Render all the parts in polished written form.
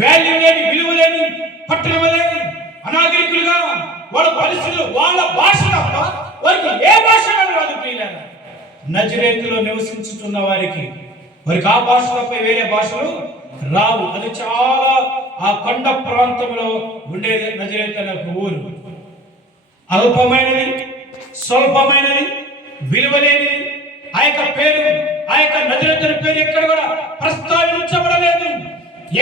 Value లేని, విలువ లేని పట్టణం లేని అనాగరికులుగా వాళ్ళ పరిస్థితులు, వాళ్ళ భాష తప్ప వారికి ఏ భాష రాదు ప్రియులారా. నజరేతులో నివసించుతున్న వారికి ఆ భాష తప్ప వేరే భాషలు రావు. అది చాలా ఆ కొండ ప్రాంతంలో ఉండేది నజరేతు అనే ఒక ఊరు. అల్పమైనది, స్వల్పమైనది, విలువలేనిది. ఆ యొక్క పేరు, ఆ యొక్క నజరేతు పేరు ఎక్కడ కూడా ప్రస్తావించబడలేదు.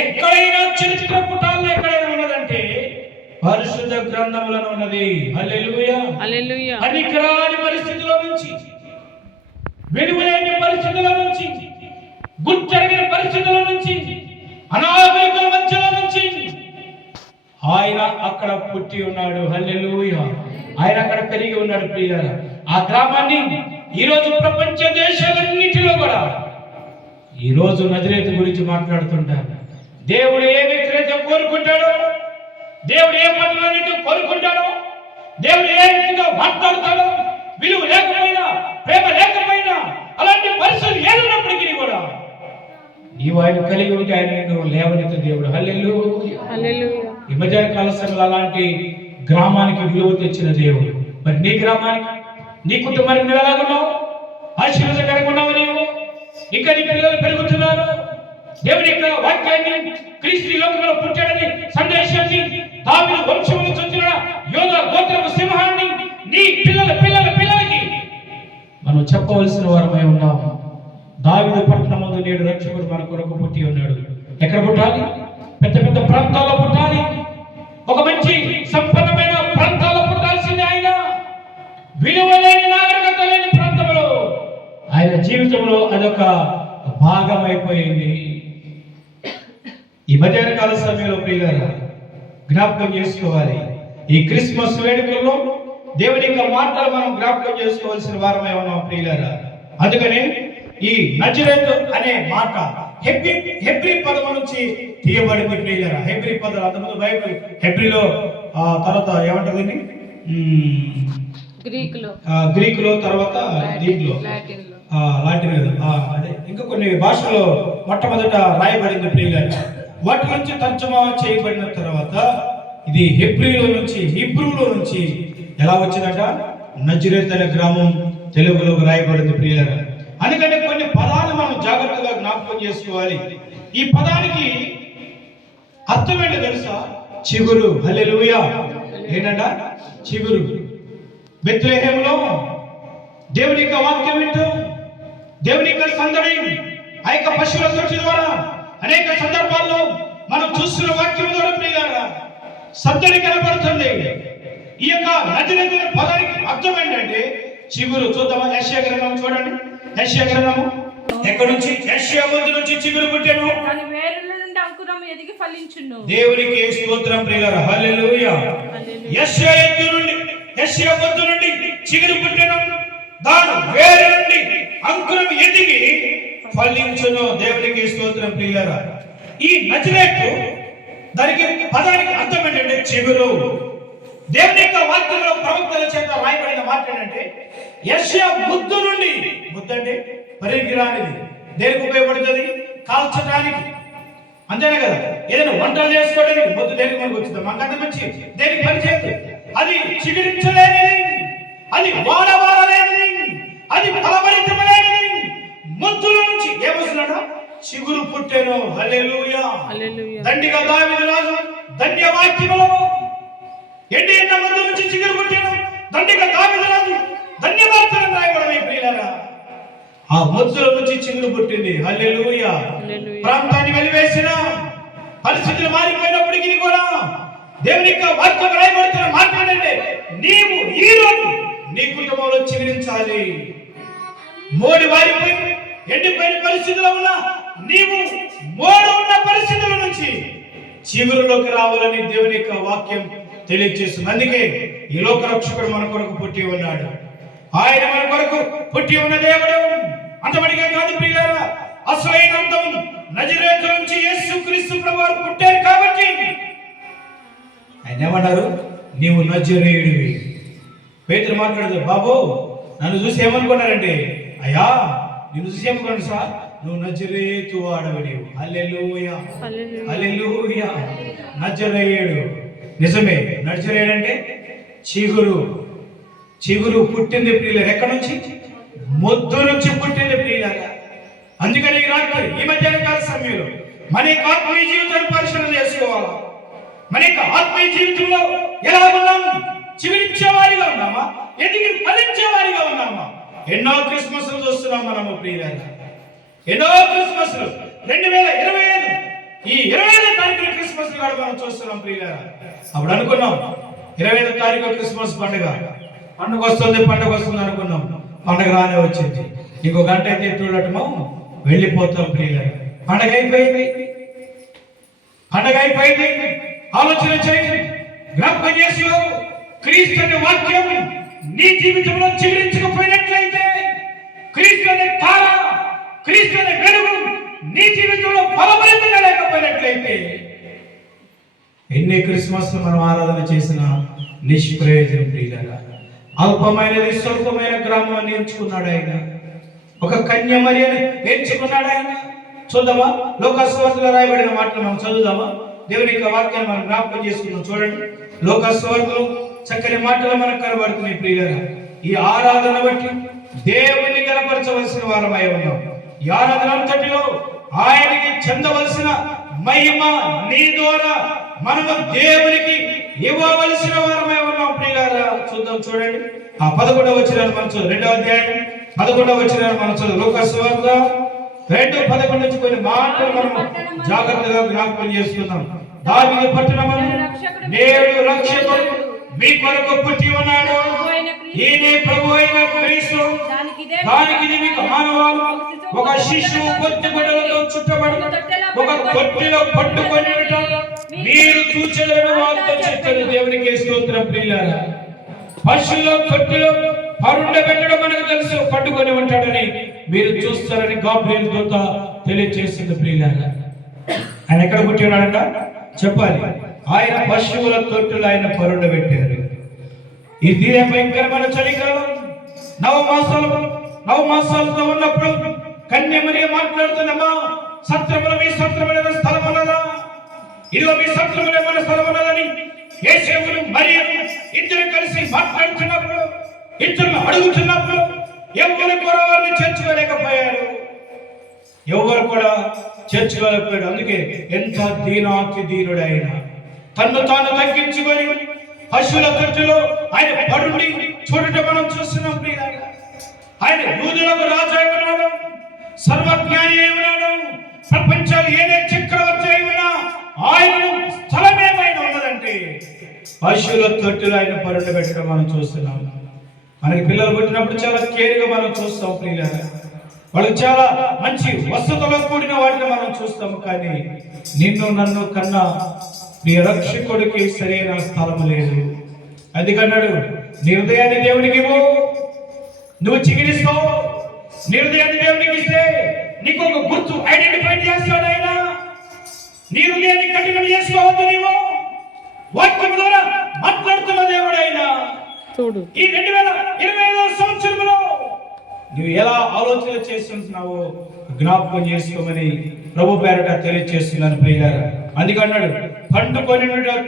ఎక్కడైనా చరిత్ర పుటాల్లో ఎక్కడైనా ఉన్నదంటే పరిశుద్ధ గ్రంథములో ఉన్నది. హల్లెలూయా, హల్లెలూయా. పనికిరాని పరిస్థితిలో నుంచి, విలువలేని పరిస్థితుల నుంచి, గుర్తెరగిన పరిస్థితుల నుంచి, అనాగరికుల మధ్యలో నుంచి ఆయన అక్కడ పుట్టి ఉన్నాడు. హల్లెలూయా. ఆయన అక్కడ పెరిగి ఉన్నాడు ప్రియులారా. ఆ గ్రామాన్ని ఈరోజు ప్రపంచ దేశాలన్నిటిలో కూడా ఈరోజు నజరేతు గురించి మాట్లాడుతుంటారు. దేవుడు ఏ వ్యక్తితో కోరుకుంటాడో, దేవుడు ఏ పనులన్నిటితో కోరుకుంటాడో, దేవుడు ఏ వ్యక్తిగా మాట్లాడతాడో, విలువ లేకపోయినా, ప్రేమ లేకపోయినా, అలాంటి పరిస్థితులు ఏదున్నప్పటికీ కూడా నీవు ఆయన కలిగి ఉంటే ఆయన నిన్ను లేవనెత్తు దేవుడు. హల్లెలూయా, హల్లెలూయా. ఈ మధ్యాహ్న కాల సమయంలో అలాంటి గ్రామానికి విలువ తెచ్చిన దేవుడు. మరి నీ గ్రామానికి, నీ కుటుంబానికి నువ్వు ఎలాగున్నావు? ఆశీర్వాదకరంగా ఉన్నావు నీవు? ఇంకా నీ పిల్లలు పెరుగుతున్నారు. దేవుని యొక్క వాక్యాన్ని, క్రీస్తు లోకంలో పుట్టాడని సందేశాన్ని, దావీదు వంశమును చొచ్చిన యోధ గోత్రపు సింహాన్ని నీ పిల్లలకి మనం చెప్పవలసిన వారమై ఉన్నాము. దావీదు పట్టణమందు నేడు రక్షకుడు మన కొరకు పుట్టి ఉన్నాడు. ఎక్కడ పుట్టాలి? పెద్ద పెద్ద ప్రాంతాల్లో పుట్టాలి. ఒక మంచి సంపన్నమైన ప్రాంతాల్లో పుట్టాల్సింది ఆయన. విలువలేని, నాగరికత లేని ప్రాంతంలో ఆయన జీవితంలో అదొక భాగమైపోయింది. ఈ మధ్యాహ్న కాల సమయంలో ప్రియులారా జ్ఞాపకం చేసుకోవాలి. ఈ క్రిస్మస్ వేడుకల్లో దేవుని యొక్క మాటలు మనం జ్ఞాపకం చేసుకోవాల్సిన వారమే ఉన్నాం ప్రియులారా. అందుకనే ఈ నజరేతు అనే మాట హెబ్రీ పదం నుంచి తీయబడింది ప్రియులారా. హెబ్రీ పదం అంతకుముందు బైబిల్ హెబ్రీలో తర్వాత ఏమంటారు దీన్ని? గ్రీకులో తర్వాత దీంట్లో లాటిన్ అదే ఇంకా కొన్ని భాషల్లో మొట్టమొదట రాయబడింది ప్రియులారా. వాటి నుంచి తర్జుమా చేయబడిన తర్వాత ఇది హెబ్రీలో నుంచి, హీబ్రూలో నుంచి ఎలా వచ్చిందట? నజరేతు అనే గ్రామం తెలుగులో రాయబడింది ప్రియులారా. అందుకని కొన్ని పదాలు మనం జాగ్రత్తగా జ్ఞాపకం చేసుకోవాలి. ఈ పదానికి అర్థం ఏంటో తెలుసా? చిగురు. హల్లెలూయా. ఏంటంట? చిగురు. బెత్లెహేములో దేవుని యొక్క వాక్యం వింటూ, దేవుని యొక్క సందడి, ఆ యొక్క పశువుల తొట్టి ద్వారా అనేక సందర్భాల్లో మనం చూస్తున్న వాక్యం ద్వారా ప్రియులారా సందడి కనబడుతుంది. ఈ యొక్క నజరేతు అనే పదానికి అర్థం ఏంటంటే చిగురు. చూద్దామా? యెషయా గ్రంథం చూడండి. యెషయా గ్రంథము ఎక్కడి నుంచి? యెషయా ముందు నుంచి చిగురు పుట్టెను, దాని వేరుల నుండి అంకురం ఎదిగి ఫలించును. దేవునికి స్తోత్రం ప్రియులారా. హల్లెలూయా. యెషయా ముందు నుండి చిగురు పుట్టెను, దాని వేరు నుండి అంకురం ఎదిగి ఫలించును. దేవునికి స్తోత్రం ప్రియులారా. ఈ నజరేతు దానికి పదానికి అర్థం ఏంటంటే చిగురు. దేవుని యొక్క వాక్యంలో ప్రవక్తల చేత రాయబడిన మాట ఏంటంటే యెషయా ముద్దు నుండి, ముద్దంటే పరిగిరానిది, దేనికి ఉపయోగపడుతుంది? కాల్చడానికి, అంతేనా కదా? ఏదైనా వంటలు చేసుకోవడానికి ముద్దు దేనికి మనకు వచ్చింది? మనకంటే మంచి దేనికి పని చేయదు. అది చిగురించలేనిది, అది వాడవాడలేనిది, అది ఫలభరితమైనది. ముద్దుల నుంచి ఏమొస్తున్నాడు? చిగురు పుట్టెను. హల్లెలూయా. దండిగా దావీదు రాజు ధన్యవాక్యములో ఎండి ముద్దు నుంచి చిగురు పుట్టెను, దండిగా దావీదు రాజు ధన్యవాక్యం రాయబడమే ప్రియులారా. ఆ ముద్దుల నుంచి చిగురు పుట్టింది. హల్లెలూయా. ప్రాంతాన్ని వెలివేసిన, పరిస్థితులు మారిపోయినప్పటికీ కూడా దేవుని యొక్క వాక్యం రాయబడుతున్న మాట్లాడండి, నీవు ఈ రోజు నీ కుటుంబంలో చిగురించాలి. మోడి వారిపోయి ఎండిపోయిన పరిస్థితుల్లో ఉన్నా నీవు మోడు ఉన్న పరిస్థితుల నుంచి చిగురులోకి రావాలని దేవుని యొక్క వాక్యం తెలియజేస్తుంది. అందుకే ఈ లోక రక్షకుడు మన కొరకు పుట్టి ఉన్నాడు. ఆయన మన కొరకు పుట్టి ఉన్న దేవుడు అంతమడిగా కాదు ప్రియులారా. అసలైన అర్థం నజరేతు నుంచి యేసుక్రీస్తు ప్రభువు పుట్టారు కాబట్టి ఆయన ఏమన్నారు? నీవు నజరేయుడివి. పేతురు మాట్లాడదు, బాబు నన్ను చూసి ఏమనుకున్నారంటే, అయ్యా నిన్ను చూసి ఏమనుకున్నాడు సార్, నువ్వు నజరేతు వాడవు నీవు. హల్లెలూయా, హల్లెలూయా. హల్లెలూయా. నజరేయుడు నిజమే. నజరేయుడు అంటే చిగురు. చిగురు పుట్టింది ప్రియులారా ఎక్కడి నుంచి? మొద్దు నుంచి పుట్టింది ప్రియులారా. అందుకని ఈ రాత్రి ఈ మధ్యాహ్న కాల సమయంలో మన యొక్క ఆత్మీయ జీవితాన్ని పరిశీలన చేసుకోవాలి. మన యొక్క ఆత్మీయ జీవితంలో ఎలా ఉన్నాం? చిగురించే వారిగా ఉన్నామా? ఎదిగి ఫలించే వారిగా ఉన్నామా? ఎన్నో క్రిస్మస్లు చూస్తున్నాం మనము ప్రియులారా. ఎన్నో క్రిస్మస్లు 2025 ఈ 25వ తారీఖున క్రిస్మస్ నాడు మనం చూస్తున్నాం ప్రియులారా. అప్పుడు అనుకున్నాం 25వ తారీఖు క్రిస్మస్ పండుగ వస్తుంది అనుకున్నాం. పండుగ రానే వచ్చింది. ఇంకో గంట అయితే చూడటము వెళ్ళిపోతాం ప్రియులారా. పండుగ అయిపోయింది. ఆలోచన చేయి, జ్ఞాపకం చేసుకో. క్రీస్తు అనే వాక్యం నీ జీవితంలో చిగురించకపోయినట్లయితే, క్రీస్తు అనే తార, క్రీస్తు అనే వెలుగు నీ జీవితంలో ఫలభరితలేకపోయినట్లయితే, ఎన్ని క్రిస్మస్ మనం ఆరాధన చేసిన నిష్ప్రయోజనం ప్రియులారా. అల్పమైనది స్వల్పమైన గ్రామాన్ని ఎంచుకున్నాడు ఆయన. ఒక కన్య మరియని ఎంచుకున్నాడు ఆయన. చూద్దామా? లోకాసు వార్తలో రాయబడిన మాటలు మనం చదువుదామా? దేవుని యొక్క వాక్యాన్ని మనం జ్ఞాపకం చేసుకుందాం. చూడండి, లోకాసు వార్తలో చక్కని మాటలు మనకు కనబడుతున్నాయి ప్రియులారా. ఈ ఆరాధన బట్టి దేవుని కనపరచవలసిన వారమై ఉన్నాం. ఈ ఆరాధన అంతటిలో ఆయనకి చెందవలసిన మహిమ నీ ద్వారా మనము దేవునికి ఇవ్వవలసిన వారమై ఉన్నాం ప్రియులారా. చూద్దాం, చూడండి. ఆ 11వ వచనాన్ని మనం చదువు. 2వ అధ్యాయం 11వ వచనాన్ని మనం చదువు. లోకాసు వార్త 2:11 నుంచి కొన్ని మాటలు మనం జాగ్రత్తగా జ్ఞాపకం చేసుకుందాం. దావీదు పట్టణమందు నేడు రక్షకుడు మీ కొరకు పుట్టి ఉన్నాడు. ఈయనే ప్రభు అయిన క్రీస్తు. దానికి మీకు మానవాలు ఒక శిశువు పొత్తి గుడ్డలతో చుట్టబడి ఒక తొట్టిలో పట్టుకొని మీరు చూచెదరని వారితో చెప్పారు. దేవునికి స్తోత్రం ప్రియులారా. పశువులో తొట్టిలో పరుండబెట్టడం మనకు తెలుసు, పట్టుకొని ఉంటాడని మీరు చూస్తారని గాబ్రియల్ దూత తెలియజేస్తుంది ప్రియులారా. ఆయన ఎక్కడ పుట్టి ఉన్నాడంట చెప్పాలి. ఆయన పశువుల తొట్టులు ఆయన పరుండబెట్టారు. ఇది భయంకరమైన చలికాలం. నవమాసాలతో ఉన్నప్పుడు కన్య మరియ మాట్లాడుతున్నమ్మా, సత్రములు మీ సత్రములైన స్థలం ఉన్నదా? ఇదిగో మీ సత్రములైన స్థలం ఉన్నదని యేసేపును మరియ ఇద్దరు కలిసి మాట్లాడుతున్నప్పుడు, ఇద్దరు అడుగుతున్నప్పుడు ఎవరు కూడా వారిని చేర్చుకోలేకపోయారు. అందుకే ఎంత దీనాతి దీనుడైన తన్ను తాను తగ్గించుకొని పశువుల తొట్టిలో ఆయన పడుండి చూడటం మనం చూస్తున్నాం ప్రియులారా. ఆయన యూదులకు రాజు అయి ఉన్నాడు, సర్వజ్ఞాని అయి ఉన్నాడు, ప్రపంచాలు ఏదే చక్రవర్తి అయి ఉన్నా ఆయన స్థలం ఏమైనా ఉన్నదంటే పశువుల తొట్టిలో ఆయన పరుండ పెట్టడం మనం చూస్తున్నాం. మనకి పిల్లలు పుట్టినప్పుడు చాలా కేర్గా మనం చూస్తాం ప్రియులారా. వాళ్ళకి చాలా మంచి వసతులతో కూడిన వాటిని మనం చూస్తాం. కానీ నిన్ను నన్ను కన్నా నీ రక్షకుడికి సరైన స్థలం లేదు. అందుకన్నాడు, నీ హృదయాన్ని దేవునికి ఇవ్వు, నువ్వు చిగిరిస్తావు. నీ హృదయాన్ని దేవునికి ఇస్తే నీకు ఒక గుర్తు ఐడెంటిఫై చేస్తాడు ఆయన. నీ హృదయాన్ని కఠినం చేసుకోవద్దు. నీవు వాక్యం ద్వారా మాట్లాడుతున్న దేవుడు ఆయన. ఈ 2025వ సంవత్సరంలో నువ్వు ఎలా ఆలోచన చేస్తున్నావో జ్ఞాపకం చేసుకోమని ప్రభు పేరట తెలియజేస్తున్నాను ప్రియులారా. అందుకన్నాడు, పండుకొని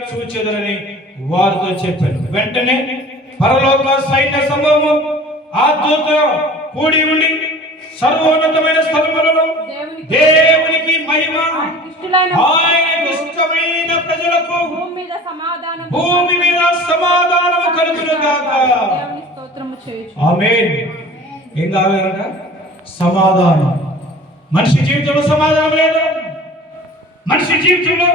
చూచెదరని వారితో చెప్పాను. వెంటనే పరలోక సైన్య సమూహము ఆ దూత కూడి ఉండి సర్వోన్నతమైన స్థలములలో దేవునికి మహిమ, ఆయనకు ఇష్టమైన ప్రజలకు భూమి మీద సమాధానం కలుగును గాక. ఆమేన్. ఏం కావాలంట? సమాధానం. మనిషి జీవితంలో సమాధానం లేదు. మనిషి జీవితంలో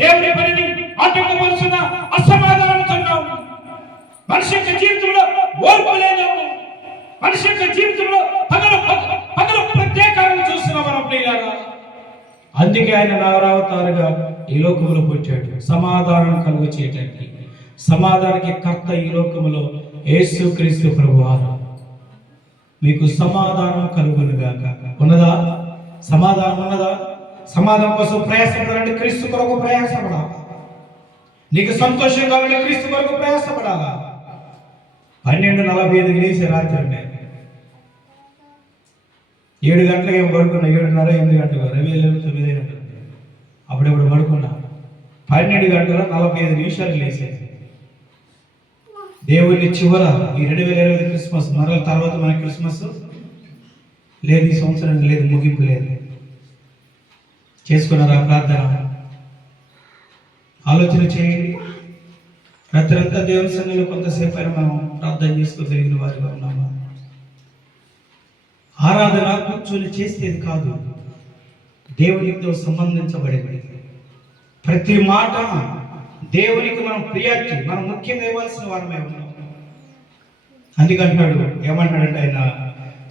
దేవుని పనిని ఆటంకపరుస్తున్న అసమాధానంతో ఉన్నాం. మనిషి యొక్క జీవితంలో ఓర్పు లేదు. మనిషి యొక్క జీవితంలో పగలు ప్రత్యేకాలను చూస్తున్నాం మనం ప్రియులారా. అందుకే ఆయన నవరావతారుగా ఈ లోకంలో పుట్టాడు, సమాధానం కలుగు చేయడానికి. సమాధానానికి కర్త ఈ లోకంలో యేసుక్రీస్తు ప్రభువారు. మీకు సమాధానం కలుగునుగాక. ఉన్నదా? సమాధానం ఉన్నదా? సమాధానం కోసం ప్రయాసపడాలంటే క్రీస్తు కొరకు ప్రయాసపడాలా. నీకు సంతోషం కావాలంటే క్రీస్తు కొరకు ప్రయాసపడాలా. 12:45 లేచి రాత్రి 7 గంటలకు ఏమో పడుకున్నా, 7:30, 8 గంటలకు, 9 గంటలు అప్పుడెప్పుడు పడుకున్నా. 12:45 లేసేది. దేవుని చివర ఈ 2020 క్రిస్మస్, మరల తర్వాత మన క్రిస్మస్ లేదు, ఈ సంవత్సరం లేదు, ముగింపు లేదు. చేసుకున్నారా ప్రార్థన? ఆలోచన చేయండి. రాత్రంతా దేవుని సన్నిధిలో కొంతసేపు అయినా మనం ప్రార్థన చేసుకోగలిగిన వారిగా ఉన్నామా? ఆరాధన కూర్చొని చేసేది కాదు, దేవునితో సంబంధించబడేది. ప్రతి మాట దేవునికి మనం ప్రియారిటీ, మనం ముఖ్యంగా ఇవ్వాల్సిన వారమే ఉన్నాం. అందుకంటాడు, ఏమంటాడంటే ఆయన,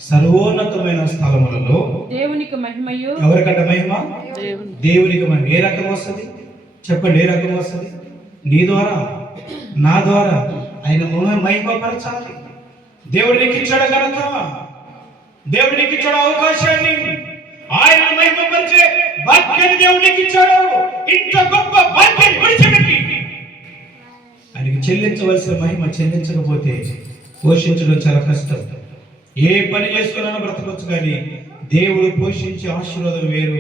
సర్వోన్నతమైన స్థలములలో దేవునికి మహిమయు. ఎవరికంటే మహిమ? దేవునికి మహిమ. ఏ రకం వస్తుంది చెప్పండి? ఏ రకం వస్తుంది? నీ ద్వారా, నా ద్వారా ఆయన మహిమపరచాలి. దేవుడు నీకు ఇచ్చాడు ఘనత, దేవుడు నీకు ఇచ్చాడు అవకాశాన్ని, ఆయన మహిమపరిచే భాగ్యాన్ని దేవుడు నీకు ఇచ్చాడు. ఇంత గొప్ప భాగ్యాన్ని విడిచిపెట్టి ఆయనకి చెల్లించవలసిన మహిమ చెల్లించకపోతే పోషించడం చాలా కష్టం. ఏ పని చేసుకున్నా బ్రతకొచ్చు, కానీ దేవుడు పోషించే ఆశీర్వాదం వేరు,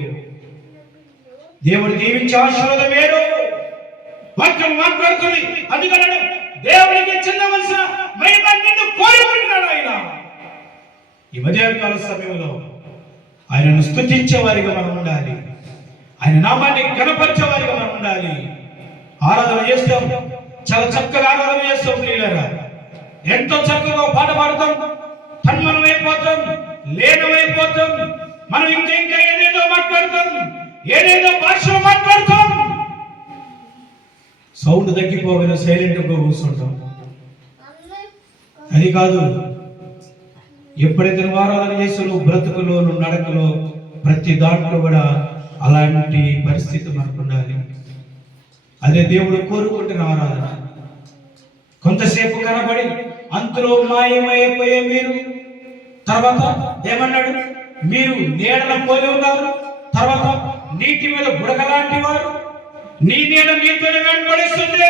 దేవుడు దీవించే ఆశీర్వాదం వేరు. వాక్యం మాట్లాడుతుంది. అందుకన్నాడు, దేవుడికి చెందవలసిన మహిమ నిన్ను కోరుకుంటున్నాడు ఆయన. ఈ మధ్యాహ్నకాల సమయంలో ఆయనను స్తుతించే వారిగా మనం ఉండాలి, ఆయన నామాన్ని ఘనపరిచే వారిగా మనం ఉండాలి. ఆరాధన చేస్తాం, చాలా చక్కగా ఆరాధన చేస్తాం ప్రియులారా. ఎంతో చక్కగా పాట పాడతాం, తన్మనమైపోతాం, లీనమైపోతాం. మనం ఇంకా ఏదేదో మాట్లాడతాం, ఏదేదో భాషలో మాట్లాడతాం. సౌండ్ తగ్గిపోగానే సైలెంట్గా కూర్చుంటాం. అది కాదు. ఎప్పుడైతే నువ్వు ఆరాధన చేసి నువ్వు బ్రతుకులో, నువ్వు నడకలో, ప్రతి దాంట్లో కూడా అలాంటి పరిస్థితి మనకు ఉండాలి. అదే దేవుడు కోరుకుంటున్న ఆరాధన. కొంతసేపు కనబడి అంతలో మాయమైపోయే మీరు, తర్వాత ఏమన్నాడు? మీరు నీడల పోలి ఉన్నారు, తర్వాత నీటి మీద బుడగలాంటి వారు. నీ నీడ నీతోనే వెంబడిస్తుంది,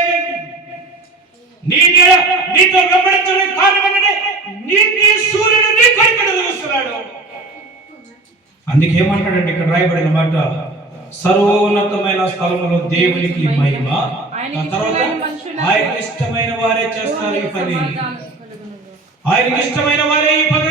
నీ నీడ నీతో వెంబడిస్తున్న కారణమనే నీటి సూర్యుడు నీ కొరకు చూస్తున్నాడు. అందుకేమంటాడండి ఇక్కడ రాయబడిన మాట, సర్వోన్నతమైన స్థలములో దేవునికి మహిమ, తర్వాత ఆయనకి ఇష్టమైన వారే చేస్తారు ఈ పని, ఆయనకి ఇష్టమైన వారే ఈ పని